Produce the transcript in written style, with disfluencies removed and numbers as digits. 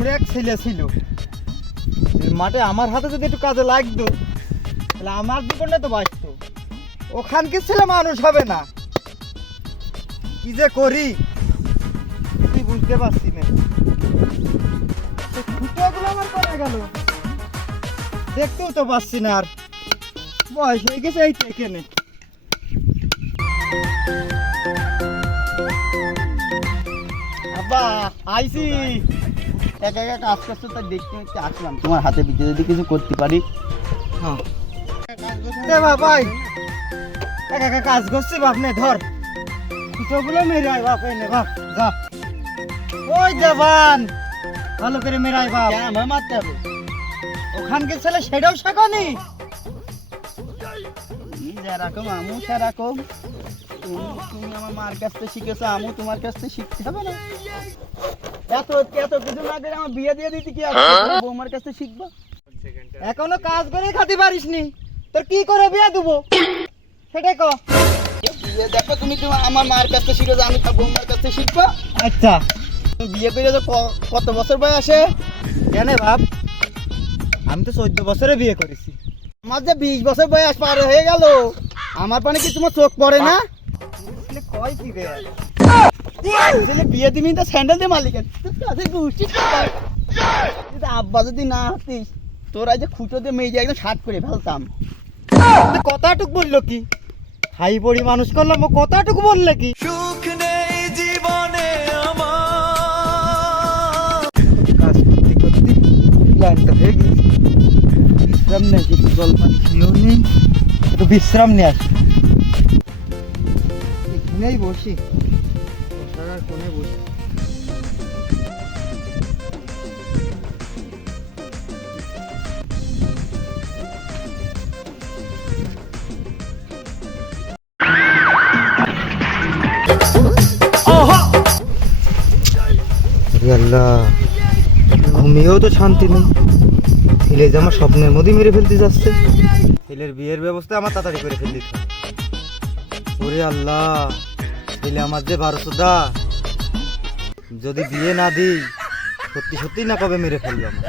তোমরা এক ছেলে ছিল, এই মাঠে আমার হাতে যদি একটু কাজে লাগতো তাহলে আমার জীবনটা তো বাঁচতো। ওখানকে ছেলে মানুষ হবে না, কি যে করি কি বুঝতে পারছি না। খুঁটোগুলো আমার পড়ে গেল, দেখতেও তো পাচ্ছি না, আর বয়স হয়ে গেছে এই এখানে। আব্বা আইসি, একা একা কাজ করছো তাই দেখতে দেখতে আসলাম, তোমার হাতে পিঠে যদি কিছু করতে পারি। হ্যাঁ ভাই, একা একা কাজ করছি বাপ, নে ধর খুঁটোগুলো মেরে আয় বাপ, এনে বাপ যা। ওই দেবান ভালো করে মেরাই বাপ, আমার মারতে হবে। ওখানকে ছেলে সেটাও শেখনি, যেরকম আমু সেরকম। তুমি আমার মার কাছ থেকে শিখেছো, আমু তোমার কাছ থেকে শিখতে হবে না? এত এত কিছু না করে আমার বিয়ে দিয়ে দিতে কি আছে? বৌমার কাছ থেকে শিখবো। এখনো কাজ করে খাতে পারিস নি, তোর কি করে বিয়ে দেবো সেটাই কো। বিয়ে দেখো, তুমি আমার মার কাছ থেকে শিখেছো, আমি বৌমার কাছ থেকে শিখবো। আচ্ছা বিয়ে করে কত বছর বয়সে? কেন বাপ, আমি তো 14 বছরে বিয়ে করেছি। আমার যে 20 বছর বয়স পার হয়ে গেল, আমার পানে কি তোমার চোখ পড়ে না? কয় কি রে, বিয়ে দিবি তো স্যান্ডেল দিয়ে মালিকের আব্বা যদি না হতিস, তোরা যে খুঁটো দিয়ে মেয়ে একদম শার্ট করে ফেলতাম। কথাটুক বললো কি, হাই বড়ি মানুষ করলাম, ও কথাটুকু বললে কি? সুখ নেই জীবনে আমার, কাজ করতে করতে ক্লান্ত হয়ে গেছি, বিশ্রাম নেই, কিছু জল পানি খেয়েও নেই, একটু বিশ্রাম নিয়ে আসি। এখানেই বসি, বসার আর কোনে বসি। আল্লাহ, ঘুমিয়েও তো শান্তি নেই, ছেলে যে আমার স্বপ্নের মধ্যে মেরে ফেলতে যাচ্ছে। ছেলের বিয়ের ব্যবস্থা আমার তাড়াতাড়ি করে ফেলতে হবে। ওরে আল্লাহ, ছেলে আমার যে 12 দা, যদি বিয়ে না দিই সত্যি সত্যি না কবে মেরে ফেলবে আমার।